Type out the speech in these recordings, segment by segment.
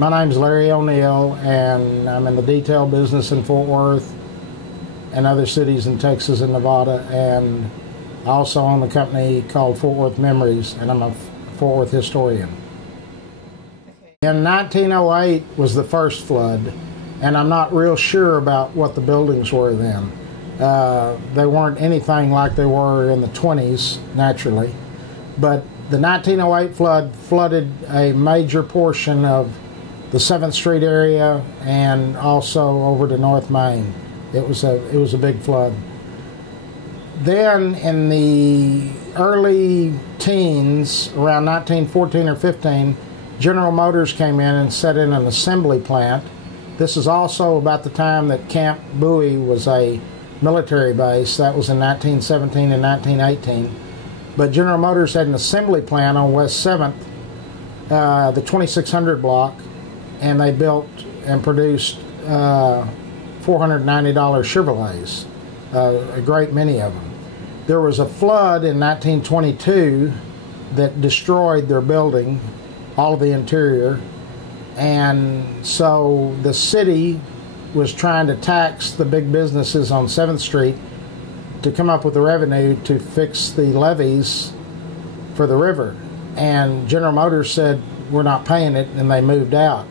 My name's Larry O'Neill, and I'm in the detail business in Fort Worth and other cities in Texas and Nevada, and I also own a company called Fort Worth Memories, and I'm a Fort Worth historian. Okay. In 1908 was the first flood, and I'm not real sure about what the buildings were then. They weren't anything like they were in the 20s, naturally, but the 1908 flood flooded a major portion of the 7th Street area and also over to North Main. It was a big flood. Then in the early teens, around 1914 or 15, General Motors came in and set in an assembly plant. This is also about the time that Camp Bowie was a military base. That was in 1917 and 1918. But General Motors had an assembly plant on West 7th, the 2600 block, and they built and produced $490 Chevrolets, a great many of them. There was a flood in 1922 that destroyed their building, all of the interior, and so the city was trying to tax the big businesses on 7th Street to come up with the revenue to fix the levees for the river. And General Motors said, we're not paying it, and they moved out.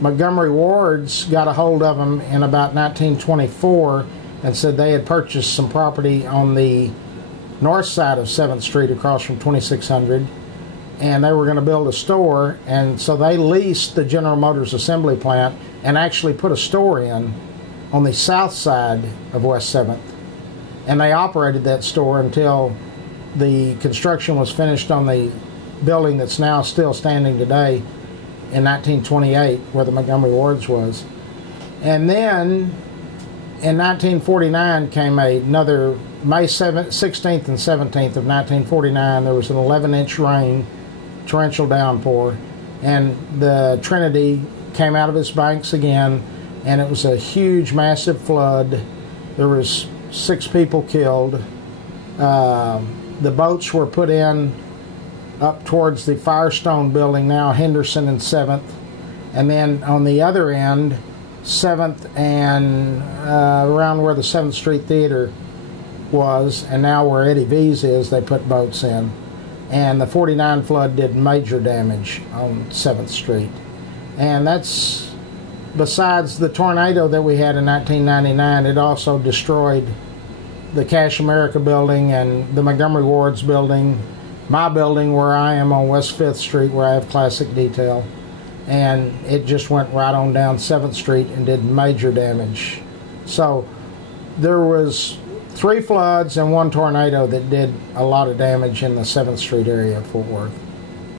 Montgomery Wards got a hold of them in about 1924 and said they had purchased some property on the north side of 7th Street across from 2600, and they were going to build a store, and so they leased the General Motors assembly plant and actually put a store in on the south side of West 7th. And they operated that store until the construction was finished on the building that's now still standing today in 1928, where the Montgomery Wards was. And then in 1949 came another, May 16th and 17th of 1949, there was an 11-inch rain, torrential downpour, and the Trinity came out of its banks again, and it was a huge, massive flood. There was 6 people killed. The boats were put in up towards the Firestone building, now Henderson and 7th, and then on the other end, 7th and around where the 7th Street Theater was, and now where Eddie V's is, they put boats in. And the 49 flood did major damage on 7th Street. And that's, besides the tornado that we had in 1999, it also destroyed the Cash America building and the Montgomery Wards building, my building where I am on West 5th Street, where I have Classic Detail, and it just went right on down 7th Street and did major damage. So there was 3 floods and 1 tornado that did a lot of damage in the 7th Street area of Fort Worth.